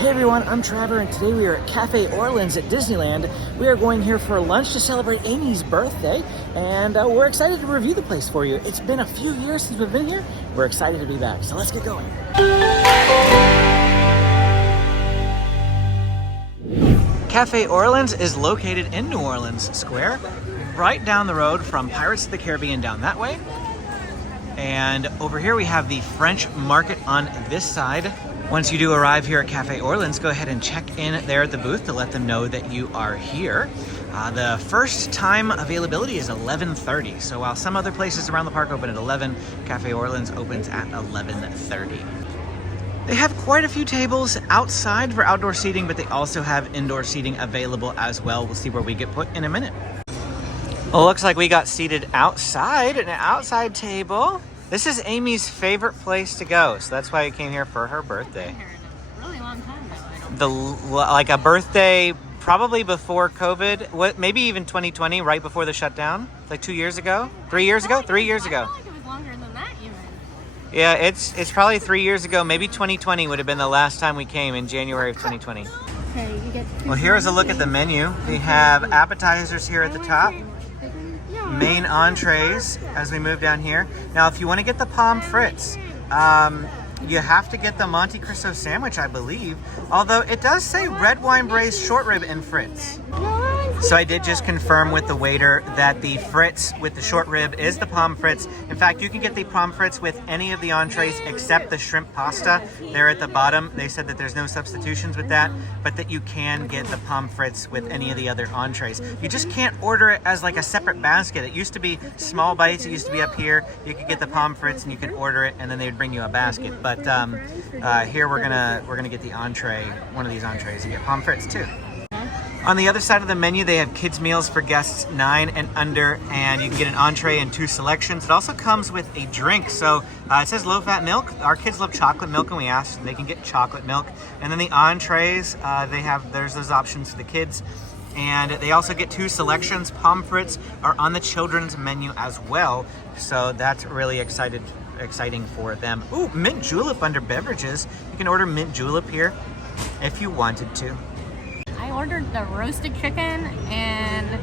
Hey everyone, I'm Trevor, and today we are at Cafe Orleans at Disneyland. We are going here for lunch to celebrate Amy's birthday, and we're excited to review the place for you. It's been a few years since we've been here. We're excited to be back, so let's get going. Cafe Orleans is located in New Orleans Square, right down the road from Pirates of the Caribbean down that way. And over here we have the French Market on this side. Once you do arrive here at Cafe Orleans, go ahead and check in there at the booth to let them know that you are here. The first time availability is 11:30. So while some other places around the park open at 11, Cafe Orleans opens at 11:30. They have quite a few tables outside for outdoor seating, but they also have indoor seating available as well. We'll see where we get put in a minute. Well, looks like we got seated outside at an outside table. This is Amy's favorite place to go, so that's why we came here for her birthday. I've been here in a really long time now. Like a birthday probably before COVID, maybe even 2020, right before the shutdown, like 2 years ago, 3 years ago, 3 years ago. I feel like it was longer than that even. Yeah, it's probably 3 years ago. Maybe 2020 would have been the last time we came, in January of 2020. Okay, you get. Well, here's a look at the menu. We have appetizers here at the top. Main entrees as we move down here. Now, if you want to get the Pommes Frites, you have to get the Monte Cristo sandwich, I believe. Although it does say Red Wine-braised Short Rib and Frites. So I did just confirm with the waiter that the Frites with the short rib is the Pommes Frites. In fact, you can get the Pommes Frites with any of the entrees except the shrimp pasta. There at the bottom, they said that there's no substitutions with that, but that you can get the Pommes Frites with any of the other entrees. You just can't order it as like a separate basket. It used to be small bites. It used to be up here. You could get the Pommes Frites and you could order it, and then they would bring you a basket. But here we're gonna get the entree, one of these entrees, and get Pommes Frites too. On the other side of the menu, they have kids meals for guests 9 and under, and you can get an entree and 2 selections. It also comes with a drink. So it says low-fat milk. Our kids love chocolate milk, and we asked if they can get chocolate milk. And then the entrees, there's those options for the kids. And they also get 2 selections. Pommes frites are on the children's menu as well. So that's really exciting for them. Ooh, mint julep under beverages. You can order mint julep here if you wanted to. I ordered the roasted chicken, and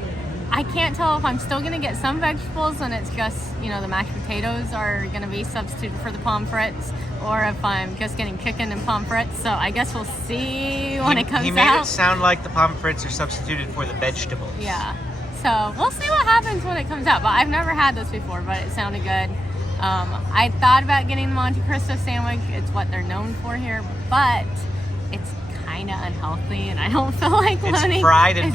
I can't tell if I'm still gonna get some vegetables and it's just, the mashed potatoes are gonna be substituted for the pommes frites, or if I'm just getting chicken and pommes frites. So I guess we'll see when it comes out. He made it sound like the pommes frites are substituted for the vegetables. Yeah. So we'll see what happens when it comes out. But I've never had this before, but it sounded good. I thought about getting the Monte Cristo sandwich. It's what they're known for here, but it's kind of unhealthy, and I don't feel like loading. It's fried and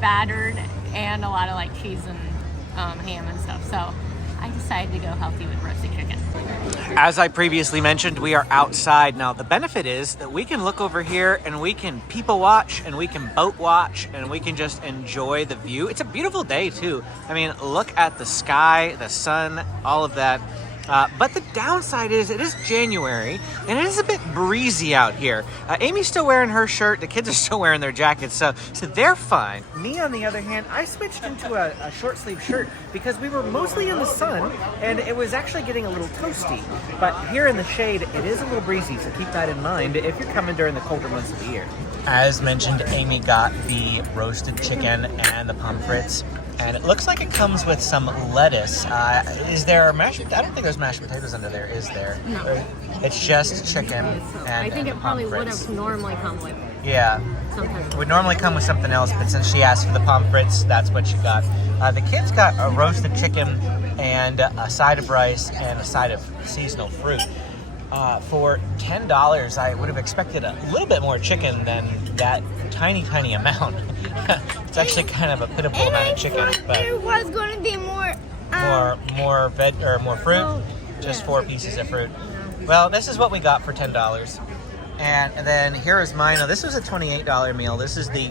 battered, and a lot of like cheese and ham and stuff. So I decided to go healthy with roasted chicken. As I previously mentioned, we are outside now. The benefit is that we can look over here and we can people watch and we can boat watch and we can just enjoy the view. It's a beautiful day too. I mean, look at the sky, the sun, all of that. But the downside is it is January and it is a bit breezy out here. Amy's still wearing her shirt. The kids are still wearing their jackets, so they're fine. Me, on the other hand, I switched into a short sleeve shirt because we were mostly in the sun and it was actually getting a little toasty. But here in the shade, it is a little breezy, so keep that in mind if you're coming during the colder months of the year. As mentioned, Amy got the roasted chicken and the pommes frites. And it looks like it comes with some lettuce. Is there mashed? I don't think there's mashed potatoes under there, is there? No. It's just chicken and I think it probably would frites. have normally come with. Yeah. Sometimes. It would normally come with something else, but since she asked for the pommes frites, that's what she got. The kids got a roasted chicken and a side of rice and a side of seasonal fruit. For $10, I would have expected a little bit more chicken than that tiny amount. It's actually kind of a pitiful amount of chicken, but there was going to be more more fruit, just 4 pieces of fruit. Well, this is what we got for $10. And then here is mine. Now, this was a $28 meal. This is the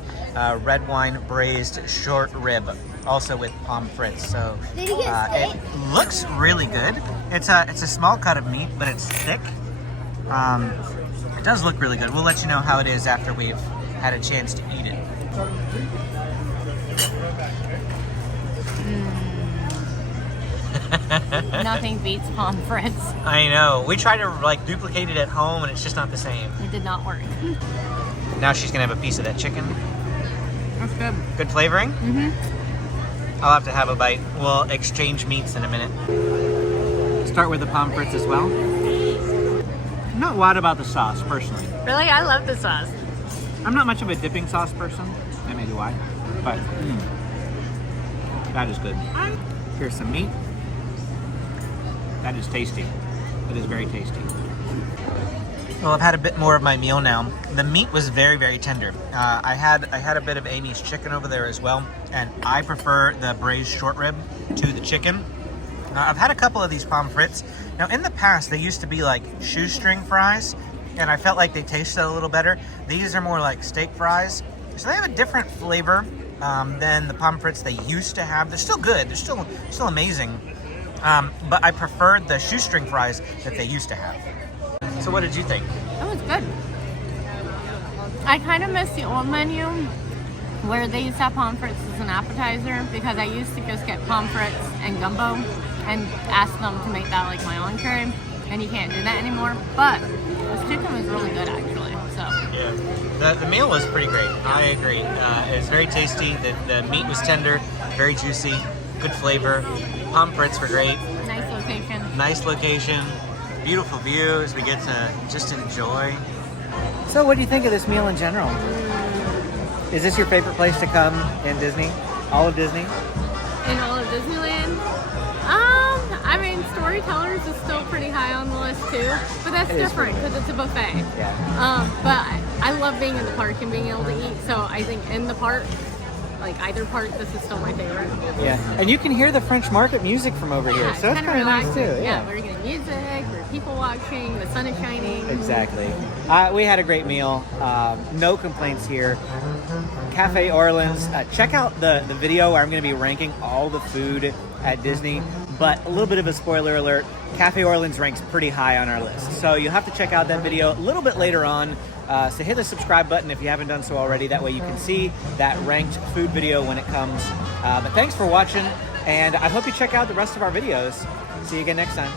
Red Wine-braised Short Rib, also with pommes frites. So it looks really good. It's a small cut of meat, but it's thick. It does look really good. We'll let you know how it is after we've had a chance to eat it. Nothing beats pommes frites. I know. We tried to like duplicate it at home and it's just not the same. It did not work. Now she's gonna have a piece of that chicken. That's good. Good flavoring? Mm-hmm. I'll have to have a bite. We'll exchange meats in a minute. Start with the pommes frites as well. I'm not wild about the sauce, personally. Really? I love the sauce. I'm not much of a dipping sauce person. That may be why. But that is good. Here's some meat. That is tasty. It is very tasty. Well, I've had a bit more of my meal now. The meat was very, very tender. I had a bit of Amy's chicken over there as well, and I prefer the braised short rib to the chicken. I've had a couple of these pommes frites. Now, in the past, they used to be like shoestring fries, and I felt like they tasted a little better. These are more like steak fries, so they have a different flavor than the pommes frites they used to have. They're still good. They're still amazing, but I preferred the shoestring fries that they used to have. So what did you think? It was good. I kind of miss the old menu where they used to have pommes frites as an appetizer, because I used to just get pommes frites and gumbo and ask them to make that like my entree, and you can't do that anymore. But this chicken was really good actually. So yeah, the meal was pretty great. I agree. It was very tasty. The meat was tender, very juicy, good flavor. Pommes frites were great. Nice location. Nice location. Beautiful views. We get to just enjoy. So, what do you think of this meal in general? Is this your favorite place to come in Disney? All of Disney? In all of Disneyland? I mean, Storytellers is still pretty high on the list too, but that's different because it's a buffet. Yeah. But I love being in the park and being able to eat, so I think in the park, like either park, this is still my favorite. Yeah, and you can hear the French Market music from over here, so that's kind of nice too. Yeah, we're getting music, we're people watching, the sun is shining. Exactly. We had a great meal. No complaints here. Cafe Orleans. Check out the video where I'm going to be ranking all the food at Disney. But a little bit of a spoiler alert, Cafe Orleans ranks pretty high on our list. So you'll have to check out that video a little bit later on. So hit the subscribe button if you haven't done so already. That way you can see that ranked food video when it comes. But thanks for watching, and I hope you check out the rest of our videos. See you again next time.